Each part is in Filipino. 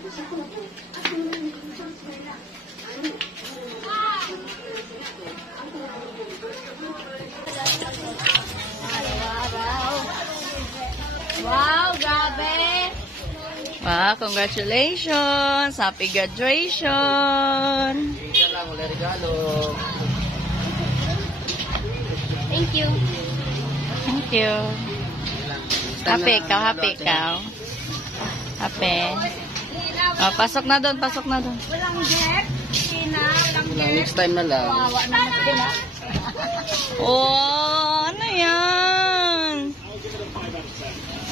Wow, grabe! Wow, congratulations! Happy graduation! Wala regalo. Thank you. Thank you. Happy ikaw, happy ikaw. Happy. Oh, pasok na doon, pasok na doon. Walang jet. Next time na lang. Wawa naman sila. Oh, ano yan?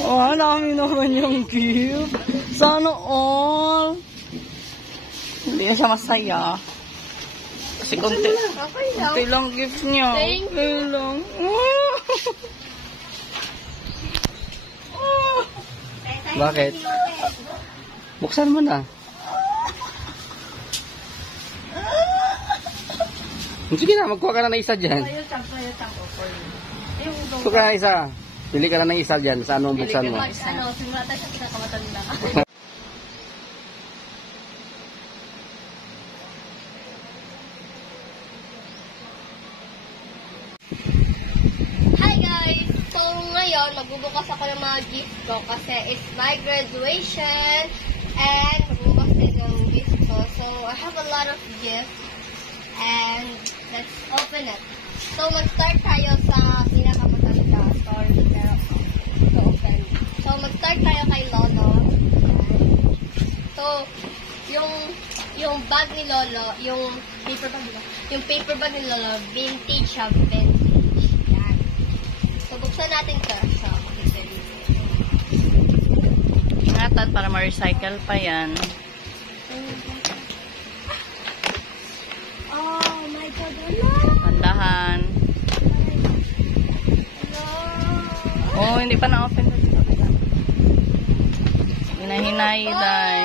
Oh, dami naman yung gift. Sana all. Hindi na siya masaya. Kasi konti lang gift niya. Thank you. Lang. Bakit? Buksan mo na. Sige na, magkuha ka na ng isa dyan. Magkuha ka na isa. Pili ka na ng isa dyan. Sa anong buksan mo? Simula tayo sa pinakamatanda. Hi guys! So ngayon, magbubukas ako ng mga gift ko kasi it's my graduation and magbubukas din yung gift ko. So I have a lot of gifts and let's open it. So mag-start tayo sa pinakamatanda. Sorry, pero ito open. So mag-start tayo kay Lolo. So yung bag ni Lolo, yung paper bag nila, yung paper bag ni Lolo, vintage siya, vintage. Yan. So buksan natin ito. So, Ingatan para ma-recycle pa yan. oh my God, hello! Tandahan. Oh, hindi pa na-open. Hinahinay, day.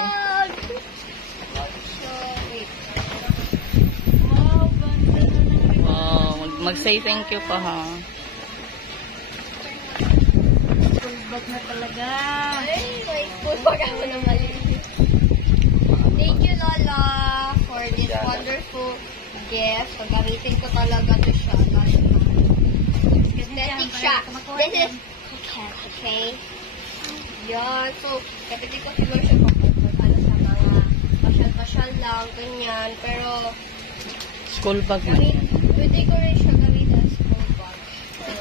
Oh, mag-say thank you pa, ha? Bag na talaga. Ay, may school bag ako na mali. Thank you, Lola, for this wonderful gift. So, gamitin ko talaga ito siya. Aesthetic siya. This is okay. Yan. So, kapitin ko siguro siya para sa mga pasyal-pasyal lang, ganyan. Pero, School bag na. pwede ko rin siya gamitin as school bag. So,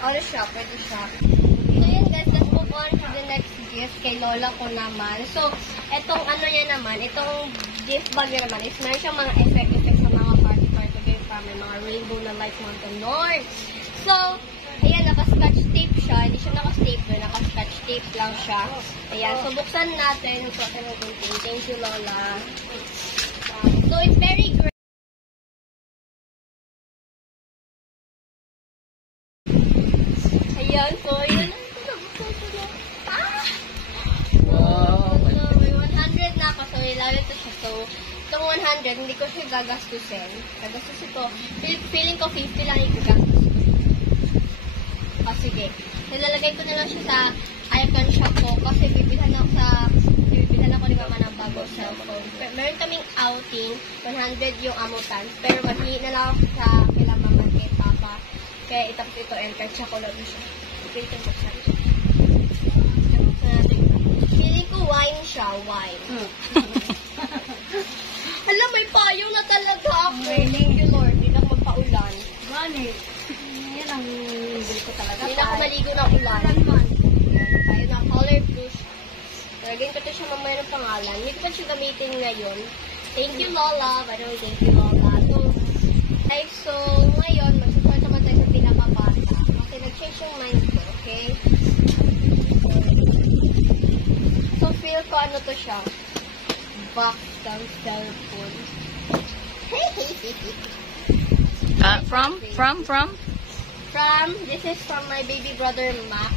ano siya, pwede siya. So, yun guys, let's move on to the next gift kay Lola ko naman. So, etong ano niya naman, itong gift bag niya naman is meron siyang mga effect sa mga party-party game pa. May mga rainbow na light mountain north. So, ayan, naka-scotch tape siya. Hindi siya naka-staple, naka-scotch tape lang siya. Ayan, so buksan natin. So, thank you, Lola. So, it's very great. Ayan, so, yun. Wow. May 100 na ako. So, ilalagay ito siya. So, itong 100, hindi ko siya gagastusin. Gagastos ito. Feeling ko 50 lang yung gagastos. O, sige. Nilalagay ko na lang siya sa icon shop ko kasi bibilhan ako ni Mama ng bago cellphone. Meron kaming outing, 100 yung amutan. Pero maghihi na lang ako sa kila Mama kay Papa. Kaya itapos ito and kahit chocolate siya. Okay, ito po siya. Feeling ko wine siya, wine. Alam, may payong na talaga ako. Thank you, Lord. Hindi na ako magpaulan. Gani. Yan ang bili ko talaga. Hindi na ako maligo ng ulan. Tayo na color blue. Lagyan ko ito siya mamaya ng pangalan. Hindi ko pa siya gamitin ngayon. Thank you, Lola. By the way, thank you, Lola. So ngayon, mag-support naman tayo sa pinakabata. Kasi nag-change yung mind ko, okay? So, feel ko ano to siya. Box ng cellphone. This is from my baby brother, Max.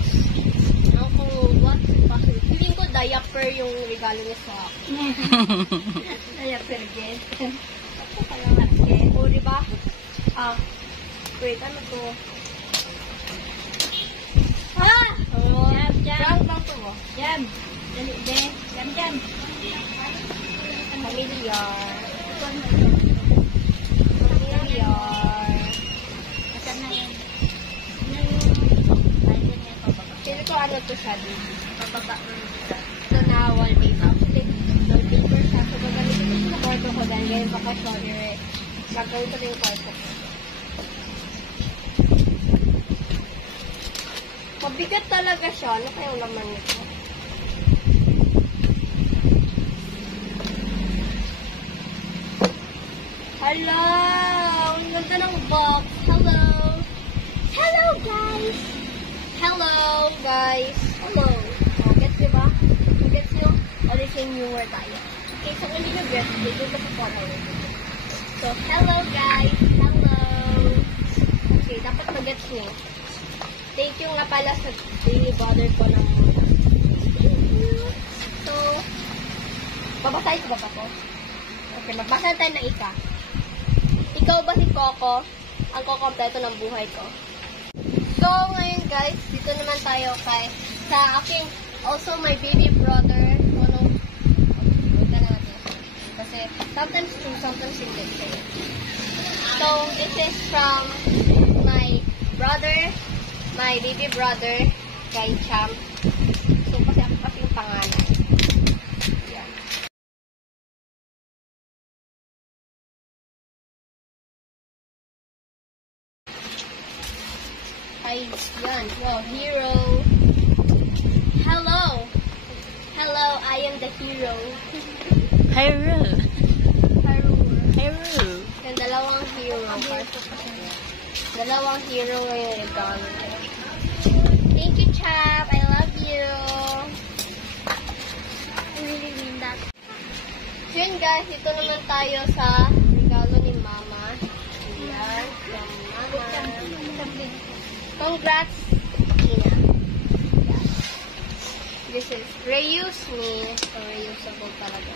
Ano kung what's it possible? Feeling ko diaper yung regalo niya sa akin. Diaper again. O, diba? Wait, ano to? Ah! Oh, Jam, jam. Frank bang to mo? Jam. Dali, be. Jam, jam. Familiar. Asan na yun? Ano yung Biden niya pababa? Feel ko ano to siya, baby. Pababa. Ito na wallpaper. Actually, wallpaper siya. So, gagamitin ko sa kwarto ko dahil ngayon baka shoulder. Gagawin ko na yung kwarto ko. Mabigat talaga siya. Ano kayang laman nito? Hello! Ang ganda ng box. Hello! Hello, guys! Hello, guys! Hello! Oh, gets diba? Gets nyo? O, the same newer tayo. Okay, so kung hindi nyo gets, dito ko sa photo. So, hello, guys! Hello! Okay, dapat mag-gets nyo. Thank you nga pala sa daily brother ko ng muna. Thank you! So, babasahin ko ba ko? Okay, magbasa tayo ng ika. Ikaw ba si Coco? Ang kukompleto ng buhay ko. So, ngayon guys, dito naman tayo sa aking, also my baby brother. Oh no. Huwag na natin. Kasi, sometimes true, sometimes hindi. So, it is from my brother, my baby brother, kay Champ. So, kasi ako kasi yung pangalan. Yeah. Ay, yan. Wow, hero. Hello. Hello, I am the hero. Hyrule. Hyrule. Hyrule. Yung dalawang hero. Dalawang hero ngayon regalo. Thank you, Chap. I love you. I really mean that. So yun guys, ito naman tayo sa regalo ni Mama. Yan, from Mama. Congrats, Ina. Yan. This is reuse me. So, reusable talaga.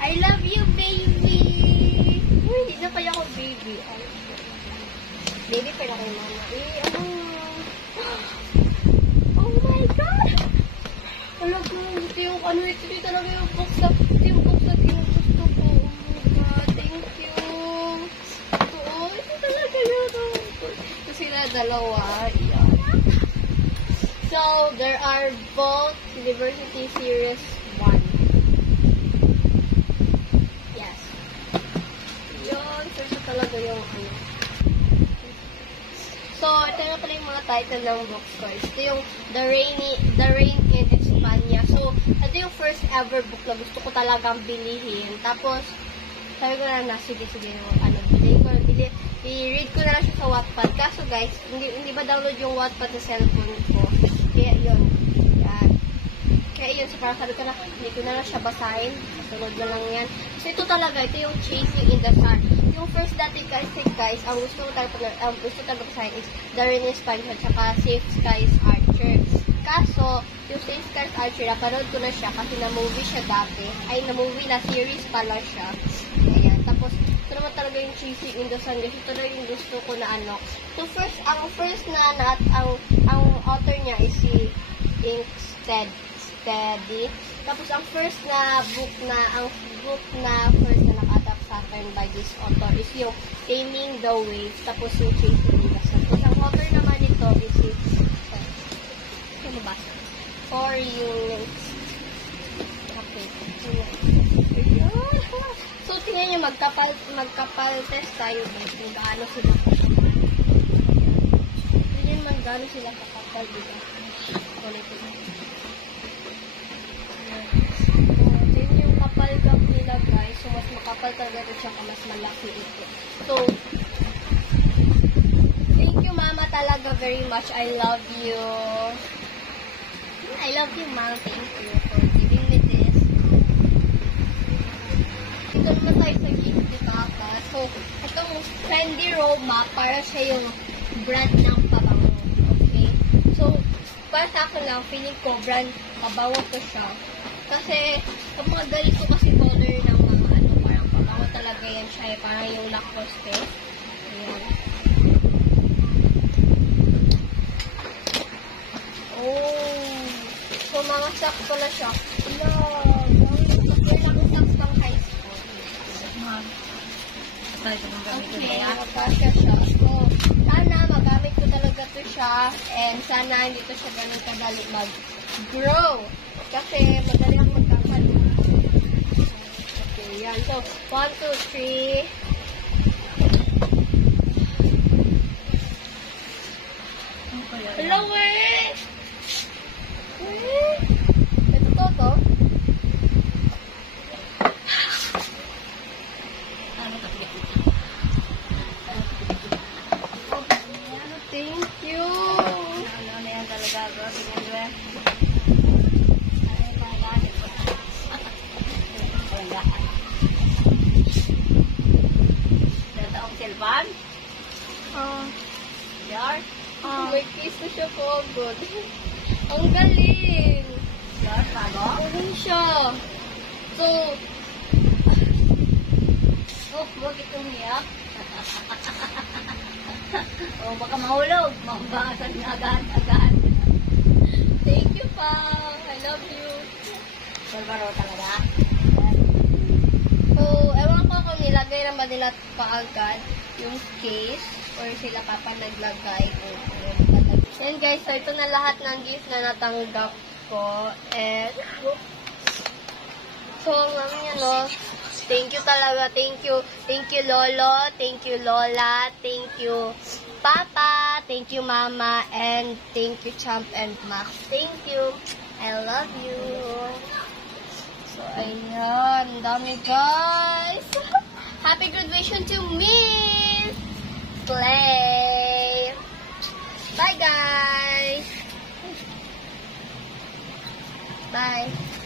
I love you, baby! Uy, hindi na kaya ako baby. Ay, baby pa na kay Mama. Oh my God! Alam ko, ito yung ito talaga yung box na ginugusto ko. Oh my God, thank you. Ito talaga yun. Ito sila dalawa. Yan. So, there are both University Series 1. Yes. Yun. So, ito talaga yung So, ito na pala yung mga title ng books ko. Ito yung The Rain in Espanya. So, ito yung first ever book na gusto ko talagang bilihin. Tapos, sabi ko na, sige, i-read ko na lang siya sa Wattpad. Kaso guys, hindi ba download yung Wattpad sa cellphone ko? Kaya yun. Yan. Kaya yun, so parang sabi ko na, hindi ko na lang siya basahin. Kasunod na lang yan. So, ito talaga, ito yung Chasing in the Sun. Yung first dati guys, ang gusto ko talaga basahin is The Rain in Espanya at saka Safe Skies Archer. Kaso, yung Safe Skies Archer, napanood ko na siya kasi na-movie siya dati. Ay, na-movie na series pala siya. Ayan. Tapos, ito naman talaga yung Chasing in the Sun. Kasi ito na yung gusto ko na ano. So, ang author niya is si Steady. Tapos, ang first na book na naka-adapt sa akin by this author is yung Taming the Waves. Tapos, yung Chasing in the Sun. Tapos, ang author naman ito is si For units. Okay. So, tingnan nyo, magkapal test tayo guys. Kung gaano sila kakapal. Tingnan man gaano sila kakapal, diba? Tingnan yung kapal gap nila guys. So, mas makapal talaga ito siya mas malaki ito. So, thank you Mama talaga very much. I love you. I love you, Mom. Thank you for giving me this. Ito naman tayo sa gift ni Papa. So, itong Trendy Roma, para siya yung brand ng pabango. Okay? So, para sa akin lang, feeling ko, brand pabango to siya. Kasi, yung mga ganito kasi color ng mga parang pabango talaga yan siya. Parang yung Lacoste. Ayan. socks pala siya. Wala. Kailangan socks pang high school. Okay, nakapasya siya. So, sana magamit ko talaga to siya. And sana hindi to siya ganun kadali mag-grow. Kasi madali ang magkakalo. Okay, yan. So, 1, 2, 3. Hello, wait! Wait! Ito to? Thank you! Ano na yan talaga, bro? Tingnan mo eh. Ano yung mga gamit ko? Wala. Dito ang silban? Yar? May case na siya po. Good. Ang galing! Yar, bago? Galing siya. So, Oh, huwag itong hiyak. Oh, baka mahulog. Mabasan na agad. thank you, pa. I love you. Barbaro talaga. So, ewan ko kung nilagay naman nila paagad yung case or sila papa naglagay. Yan guys, so ito na lahat ng gift na natanggap ko. And, so, thank you talaga. Thank you. Thank you, Lolo. Thank you, Lola. Thank you, Papa. Thank you, Mama. And thank you, Champ and Max. Thank you. I love you. So, ayan. Ang dami, guys. Happy graduation to Miss Play. Bye, guys. Bye.